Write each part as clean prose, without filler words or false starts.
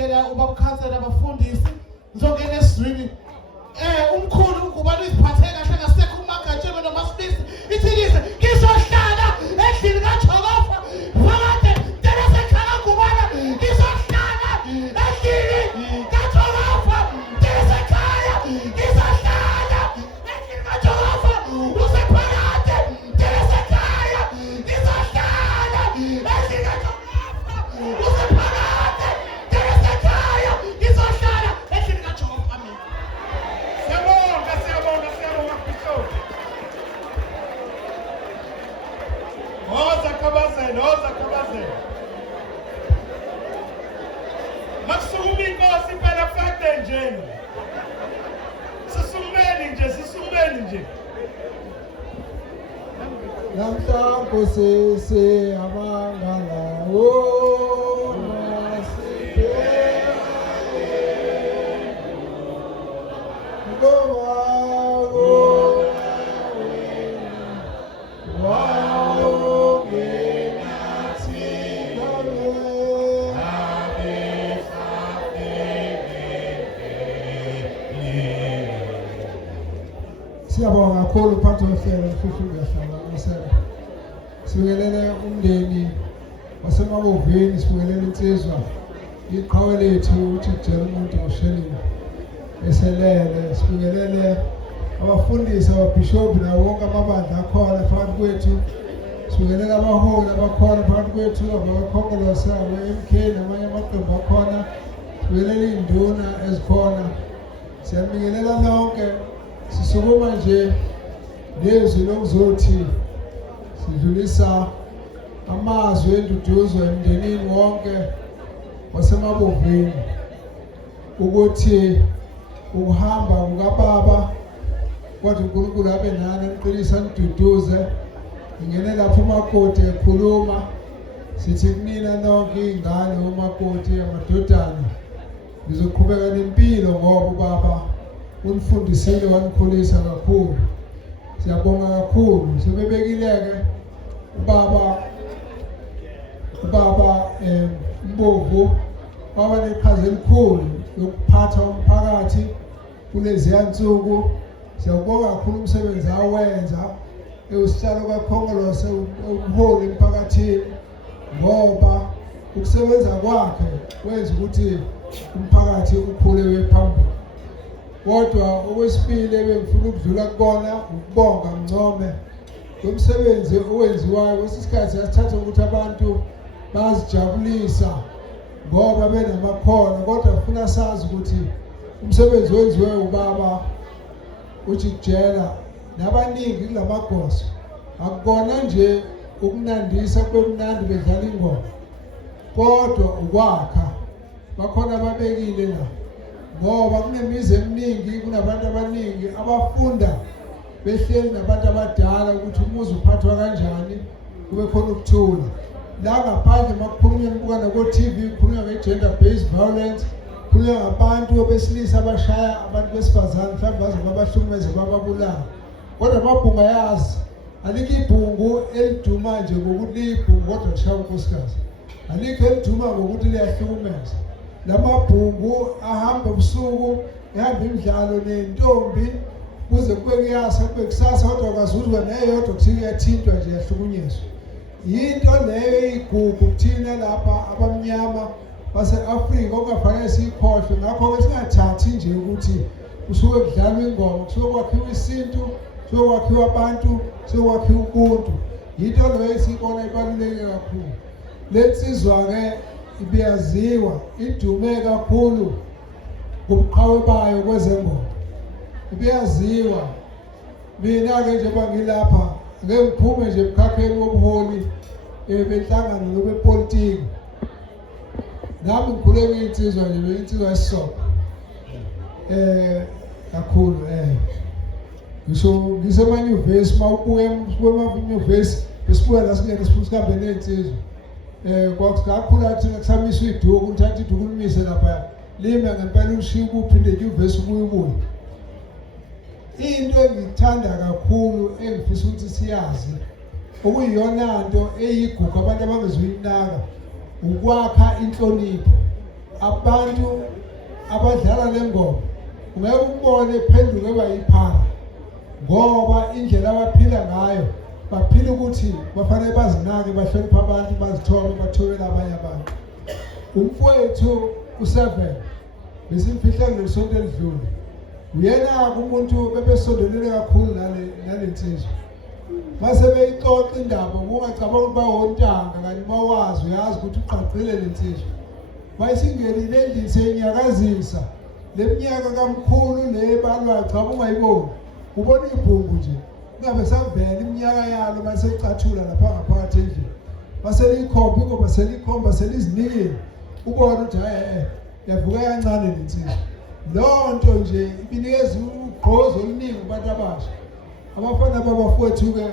ngiyabingelela ubabukhansela abafundisi ngizongena esizwini umkhulu ungubani iziphathe kahle ngasekho uMagatshebe noMasibisi ithikise ngizohlala endlini kaJehova phakade telesekhaya ngubana ngizohlala endlini kaJehova telesekhaya ngizohlala endlini kaJehova usephakade telesekhaya ngizohlala endlini kaJehova usephakade telesekhaya ngizohlala endlini kaJehova. Amen. Siyabonga Bishop. Hoza kabazela. Makusukuma inkosi phela Friday nje. Sisumeni nje. Namhla Nkosi amangala o masiphe siyabonga kakhulu phansi kohlelo futhi uyahlala sibingelele umndeni wasemaboveni, sibingelele insizwa iqhawe lethu ukuthi kujela umuntu ngoshelile eselele, sibingelele abafundisi ababhishophi nawo wonke amabandla akhona phakathi kwethu, sibingelele abaholi abakhona phakathi kwethu, abakhongolose aba-MK namanye amaqembu akhona, sibingelele iy'nduna ezikhona, siyabingelela lonke. Sisukuma nje nezwi lokuzothi sidlulisa amazwi enduduzo emndenini wonke wasemaboveni ukuthi ukuhamba kukababa kodwa uNkulunkulu abe nani eniqinisa niduduze. Ngene lapho umakoti ekhuluma sithi kunina nonke iy'ngane umakoti amadodana ngizoqhubeka nempilo ngoba ubaba unifundisile wanikhulisa kakhulu. Siyabonga kakhulu. Sebebekileke ubaba Mbovu waba neqhaza elikhulu lokuphatha umphakathi kuleziya nsuku. Siyabonga kakhulu umsebenzi awenza ewusihlalo kakhongolose umholi emphakathini ngoba ukusebenza kwakhe kwenza ukuthi umphakathi ukhule phambili. Kodwa okwesibili ebengifuna ukudlula kubona ukubonga ngcome lomsebenzi owenziwayo kwesikhathi sasithatha ukuthi abantu bazijabulisa ngoba benamakhono, kodwa ufuna sazi ukuthi umsebenzi owenziwe ubaba uJikjela nabaningi kulamagoso akukona nje ukunandisa kwemnandi bedlala ingoma, kodwa ukwakha. Bakhona ababekile la ngoba kunemizi eminingi, kunabantu abaningi abafunda behleli nabantu abadala ukuthi umuzi uphathwa kanjani, kube khona ukuthula. La ngaphandle makukhulunywa nibukana ko-TV kukhulunywa nge-gender based violence, kukhulunywa ngabantu besilisa abashaya abantu besifazane mhlawumbe baze babahlukumeze bababulala. Kodwa amabhungu ayazi alikho ibhungu eliduma nje ngokuthi liyibhungu kodwa lishaya unkosikazi, alikho eliduma ngokuthi liyahlukumeza. Lamabhungu ahamba ubusuku ehamba imidlalo nentombi kuze kube kuyasa kube kusasa, kodwa akazuzwa neyodwa kuthi kuyathintwa nje yahlukunyezwa. Yinto leyo igugu kuthina lapha abamnyama base-Afrika okungafanele siyikhohlwe. Ngakho-ke singathathi nje ukuthi kusuke kudlalwa ingoma, kusuke kwakhiwa isintu, kusuke kwakhiwa abantu, kusuke kwakhiwa ubuntu. Yinto leyo esiyibona ibaluleke kakhulu. Le nsizwa-ke ibiyaziwa, idume kakhulu ngobuqhawe bayo kwezengoma, ibiyaziwa. Mina-ke njengoba ngilapha ngeke ngiphume nje emkhakheni wobuholi benhlangano lokwepolitiki. Nami ngikhule ngiyinsizwa nje, beyinsizwa esisodwa kakhulu. Ngisho ngisemanyuvesi, mawubuye emanyuvesi besibuya la singene sihambe ney'nsizwa. Kwakukhula thina kusamiswa iduku, uthatha iduku limise lapha lime ngempela ulishiye uphinde enyuvesi ubuye. Into engithanda kakhulu engifisa ukuthi siyazi okuyiyona nto eyigugu abantu abangezuyinaka ukwakha inhlonipho. abantu abadlala le ngoma ungeke ubone ephenduke bayiphara ngoba indlela abaphila ngayo baphila ukuthi bafanele bazinake bahloniphe abantu bazithobe bathobela abanye abantu. Umfowethu u7 besimfihla ngesonto elidlule uyena umuntu bebesondelene kakhulu nale nsizwa mase beyixoxa indaba ungacabanga ukuthi bawontanga kanti bawazi uyazi ukuthi uqaqile le nsizwa bayisingelile endlini senyakazisa leminyaka kamkhulu le balwa cha ungayiboni ubona ibhungu nje ngabe savela iminyaka yalo mase icathula lapha ngaphakathi endlini base likhomba ngoba selikhomba selizinikile ubona ukuthi yavuka kancane le nsizwa lonto nje ibinikeza ugqozo oluningi kubantu abasha abafana babafowethu ke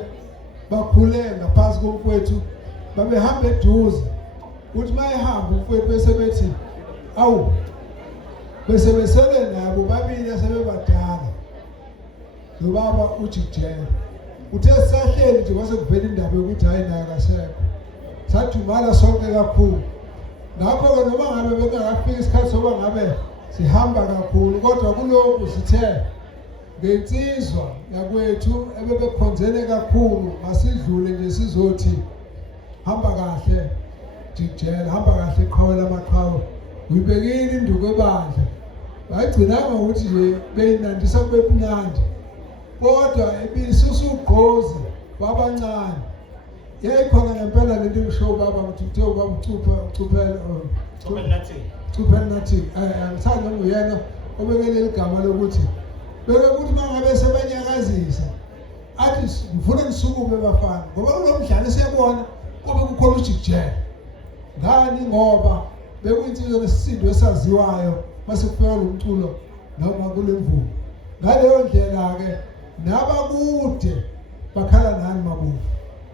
bakhule ngaphansi komfowethu babehamba eduze uthi mayehamba umfowethu bese bethi awu bese besele nabo babili asebebadala lo baba uJijela uthe sahleli nje kwase kuvela indaba yokuthi hayi naye akasekho sathumala sonke kakhulu ngakho ke noma ngabe bengakafika isikhathi soba ngabe sihamba kakhulu kodwa kulokhu sithe ngensizwa yakwethu ebebekhonzene kakhulu masidlule nje sizothi hamba kahle Jijela hamba kahle eqhawela amaqhawe uyibekile induku ebandla bayigcinanga ukuthi nje beyinandisa kube mnandi kodwa ibisusugqozi babancane yayikhona ngempela lento ngisho baba ukuthi uthe ubaba ucuphela nathi ngithanda nguyena obekele igama lokuthi bekuthi mangabe sebenyakazisa athi ngifuna ngisukume bafana ngoba kulomdlalo siyabona kube kukhona uJijela ngani ngoba bekuyinsizwa lesisindo esaziwayo mase kufika lo mculo noma kulemvumo ngaleyo ndlela ke nabakude bakhala nani mabufu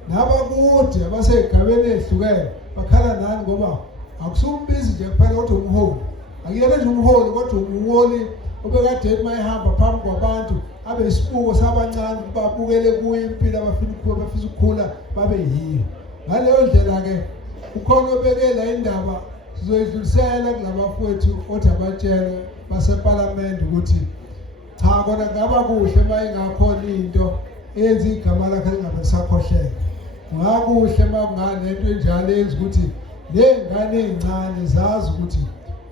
nabakude abasegabeni ehlukene bakhala nani ngoba akusumbizi nje kuphela kodwa umholi akuyena nje umholi kodwa umholi obekade mayihamba phambi kwabantu abe isibuko sabancane babukele kuye impilo abafisa ukukhula babe yiyo ngaleyo ndlela ke ukhona obekela indaba sizoyidlulisela kulabafowethu othi abatshele baseParliament ukuthi cha kona ngaba kuhle mayingakhona into eyenza igama lakhe lingabe lisakhohleka ngakuhle makungane lento enjalo yenza ukuthi lengane ezincane zazi ukuthi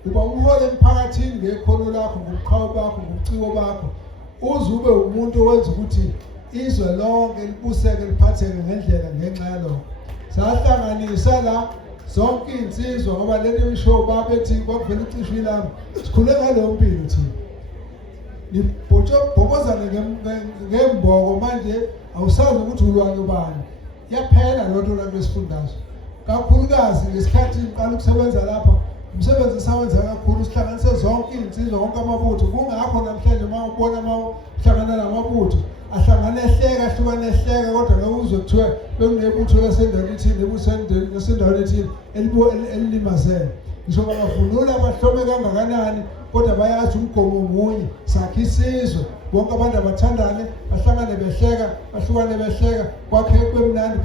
uba umholi emphakathini ngekhono lakho ngobuqhawe bakho ngobuciko bakho uzube umuntu owenza ukuthi izwe lonke libuseke liphatheke ngendlela ngenxa yalokho sahlanganisa la zonke insizwa ngoba lento isho babethi kwavela icishwe ilami sikhule ngaleyo mpilo thina nibhobozane ngemboko manje awusazi ukuthi ulwane ubani yaphela lonto la lesifundazwe kakhulukazi ngesikhathi ngiqala ukusebenza lapha umsebenzi sawenza kakhulu sihlanganise zonke insizwa wonke amabutho kungakho namhlanje mawubona mawuhlangana namabutho ahlangana ehleka ahlukana ehleka kodwa ngeke uzwe kuthiwa bekunebutho lasendaweni ethile nebusendaweni lasendaweni ethile elilimazene ngisho bangavunula bahlome kangakanani kodwa bayazi umgomo munye sakhe isizwe bonke abantu abathandane bahlangane behleka bahlukane behleka kwakhe kwemnandi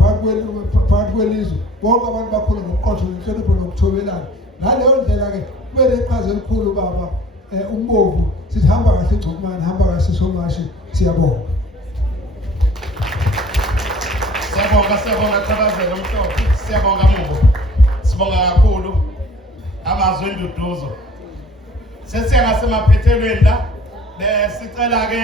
phakathi kwelizwe bonke abantu bakhona ngokuqotho nenhlonipho nokuthobelana ngaleyo ndlela ke kumele iqhaza elikhulu baba umbovu sithi hamba kahle Ngcukumane hamba kahle Somashi siyabonga siyabonga Thabazela Mhlophe siyabonga Mubo sibonga kakhulu amazwi enduduzo sesiya ngasemaphethelweni la besicela ke